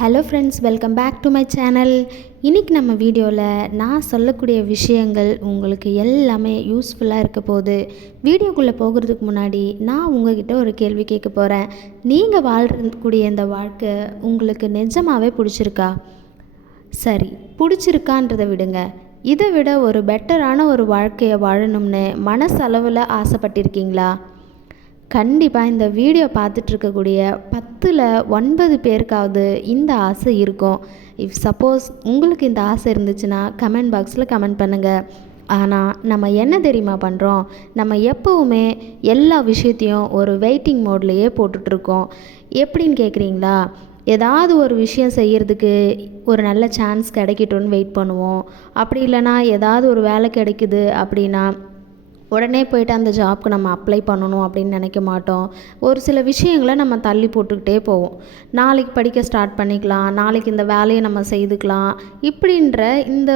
Hello friends, welcome back to my channel. இன்றைக்கி நம்ம வீடியோவில் நான் சொல்லக்கூடிய விஷயங்கள் உங்களுக்கு எல்லாமே யூஸ்ஃபுல்லாக இருக்க போகுது. வீடியோக்குள்ளே போகிறதுக்கு முன்னாடி நான் உங்ககிட்ட ஒரு கேள்வி கேட்க போகிறேன். நீங்கள் வாழக்கூடிய இந்த வாழ்க்கை உங்களுக்கு நிஜமாகவே பிடிச்சிருக்கா? சரி, பிடிச்சிருக்கான்றதை விடுங்க, இதை விட ஒரு பெட்டரான ஒரு வாழ்க்கையை வாழணும்னு மனசளவில் ஆசைப்பட்டிருக்கீங்களா? கண்டிப்பாக இந்த வீடியோ பார்த்துட்ருக்கக்கூடிய 10ல் 9 பேருக்காவது இந்த ஆசை இருக்கும். இஃப் சப்போஸ் உங்களுக்கு இந்த ஆசை இருந்துச்சுன்னா கமெண்ட் பாக்ஸில் கமெண்ட் பண்ணுங்கள். ஆனால் நம்ம என்ன தெரியுமா பண்ணுறோம்? நம்ம எப்போவுமே எல்லா விஷயத்தையும் ஒரு வெயிட்டிங் மோட்லேயே போட்டுட்ருக்கோம். எப்படின்னு கேட்குறீங்களா? ஏதாவது ஒரு விஷயம் செய்கிறதுக்கு ஒரு நல்ல சான்ஸ் கிடைக்கட்டும்னு வெயிட் பண்ணுவோம். அப்படி இல்லைனா ஏதாவது ஒரு வேலை கிடைக்குது அப்படின்னா உடனே போய்ட்டு அந்த ஜாப்க்கு நம்ம அப்ளை பண்ணணும் அப்படின்னு நினைக்க மாட்டோம். ஒரு சில விஷயங்களை நம்ம தள்ளி போட்டுக்கிட்டே போவோம். நாளைக்கு படிக்க ஸ்டார்ட் பண்ணிக்கலாம், நாளைக்கு இந்த வேலையை நம்ம செய்துக்கலாம், இப்படின்ற இந்த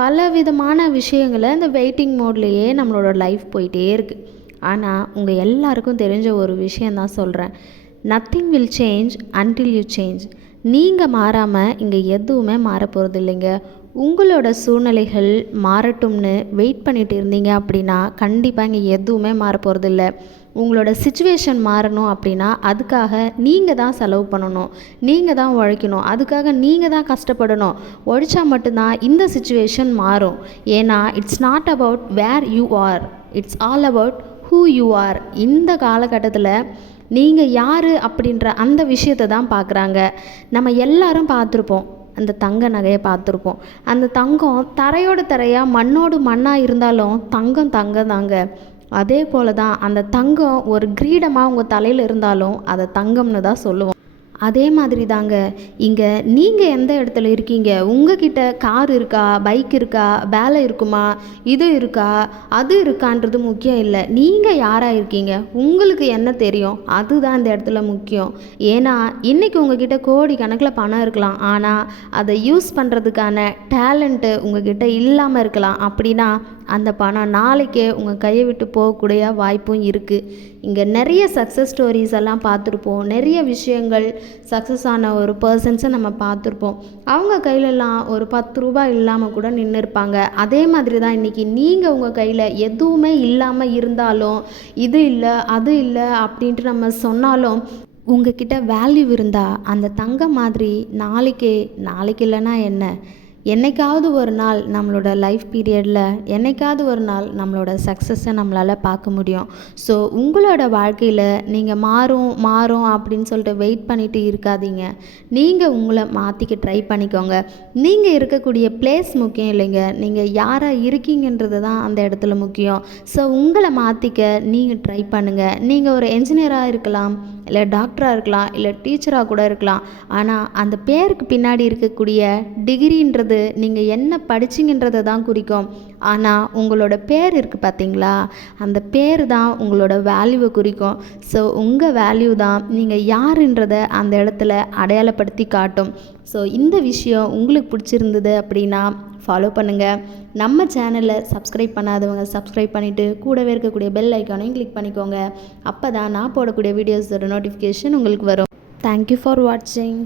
பலவிதமான விஷயங்களை இந்த வெயிட்டிங் மோட்லேயே நம்மளோட லைஃப் போயிட்டே இருக்குது. ஆனால் உங்கள் எல்லாருக்கும் தெரிஞ்ச ஒரு விஷயந்தான் சொல்கிறேன். Nothing will change until you change. நீங்கள் மாறாமல் இங்கே எதுவுமே மாறப்போகிறது இல்லைங்க. உங்களோட சூழ்நிலைகள் மாறட்டும்னு வெயிட் பண்ணிட்டு இருந்தீங்க அப்படின்னா கண்டிப்பாக இங்கே எதுவுமே மாறப்போகிறது இல்லை. உங்களோட சிச்சுவேஷன் மாறணும் அப்படின்னா அதுக்காக நீங்கள் தான் செலவு பண்ணணும், நீங்கள் தான் உழைக்கணும், அதுக்காக நீங்கள் தான் கஷ்டப்படணும். உழைச்சா மட்டும்தான் இந்த சிச்சுவேஷன் மாறும். ஏன்னா it's not about where you are, it's all about who you are. இந்த காலகட்டத்தில் நீங்கள் யார் அப்படின்ற அந்த விஷயத்தை தான் பார்க்குறாங்க. நம்ம எல்லாரும் பார்த்துருப்போம், அந்த தங்க நகையை பார்த்துருப்போம். அந்த தங்கம் தரையோடு தரையாக மண்ணோடு மண்ணாக இருந்தாலும் தங்கம் தாங்க. அதே போல் தான் அந்த தங்கம் ஒரு கிரீடமாக உங்கள் தலையில் இருந்தாலும் அதை தங்கம்னு தான் சொல்லுவோம். அதே மாதிரி தாங்க இங்கே நீங்கள் எந்த இடத்துல இருக்கீங்க, உங்ககிட்ட கார் இருக்கா, பைக் இருக்கா, வேலை இருக்குமா, இது இருக்கா, அது இருக்கான்றது முக்கியம் இல்லை. நீங்கள் யாராக இருக்கீங்க, உங்களுக்கு என்ன தெரியும், அதுதான் இந்த இடத்துல முக்கியம். ஏன்னா இன்றைக்கி உங்ககிட்ட கோடி கணக்கில் பணம் இருக்கலாம், ஆனால் அதை யூஸ் பண்ணுறதுக்கான டேலண்ட்டு உங்ககிட்ட இல்லாமல் இருக்கலாம். அப்படின்னா அந்த பணம் நாளைக்கே உங்கள் கையை விட்டு போகக்கூடிய வாய்ப்பும் இருக்குது. இங்கே நிறைய சக்ஸஸ் ஸ்டோரிஸ் எல்லாம் பார்த்துருப்போம். நிறைய விஷயங்கள் சக்ஸஸ் ஆன ஒரு பர்சன்ஸை நம்ம பார்த்துருப்போம். அவங்க கையிலலாம் ஒரு 10 ரூபாய் இல்லாமல் கூட நின்று இருப்பாங்க. அதே மாதிரி தான் இன்றைக்கி நீங்கள் உங்கள் கையில் எதுவுமே இல்லாமல் இருந்தாலும், இது இல்லை அது இல்லை அப்படின்ட்டு நம்ம சொன்னாலும் உங்ககிட்ட வேல்யூ இருந்தால் அந்த தங்கம் மாதிரி நாளைக்கு இல்லைன்னா என்ன, என்னைக்காவது ஒரு நாள் நம்மளோட லைஃப் பீரியடில் என்னைக்காவது ஒரு நாள் நம்மளோட சக்ஸஸை நம்மளால் பார்க்க முடியும். ஸோ உங்களோட வாழ்க்கையில் நீங்கள் மாறும் அப்படின்னு சொல்லிட்டு வெயிட் பண்ணிவிட்டு இருக்காதீங்க. நீங்கள் உங்களை மாற்றிக்க ட்ரை பண்ணிக்கோங்க. நீங்கள் இருக்கக்கூடிய பிளேஸ் முக்கியம் இல்லைங்க, நீங்கள் யாராக இருக்கீங்கன்றது தான் அந்த இடத்துல முக்கியம். ஸோ உங்களை மாற்றிக்க நீங்கள் ட்ரை பண்ணுங்கள். நீங்கள் ஒரு என்ஜினியராக இருக்கலாம், இல்லை டாக்டராக இருக்கலாம், இல்லை டீச்சராக கூட இருக்கலாம். ஆனால் அந்த பேருக்கு பின்னாடி இருக்கக்கூடிய டிகிரின்றது நீங்கள் என்ன படிச்சிங்கன்றதை தான் குறிக்கும். ஆனால் உங்களோட பேர் இருக்குது பார்த்தீங்களா, அந்த பேர் தான் உங்களோட வேல்யூவை குறிக்கும். ஸோ உங்கள் வேல்யூ தான் நீங்கள் யாருன்றதை அந்த இடத்துல அடையாளப்படுத்தி காட்டும். ஸோ இந்த விஷயம் உங்களுக்கு பிடிச்சிருந்தது அப்படின்னா ஃபாலோ பண்ணுங்கள். நம்ம சேனலை சப்ஸ்கிரைப் பண்ணாதவங்க சப்ஸ்கிரைப் பண்ணிவிட்டு கூடவே இருக்கக்கூடிய பெல் ஐக்கானையும் கிளிக் பண்ணிக்கோங்க. அப்போ தான் நான் போடக்கூடிய வீடியோஸோட நோட்டிஃபிகேஷன் உங்களுக்கு வரும். தேங்க்யூ ஃபார் வாட்சிங்.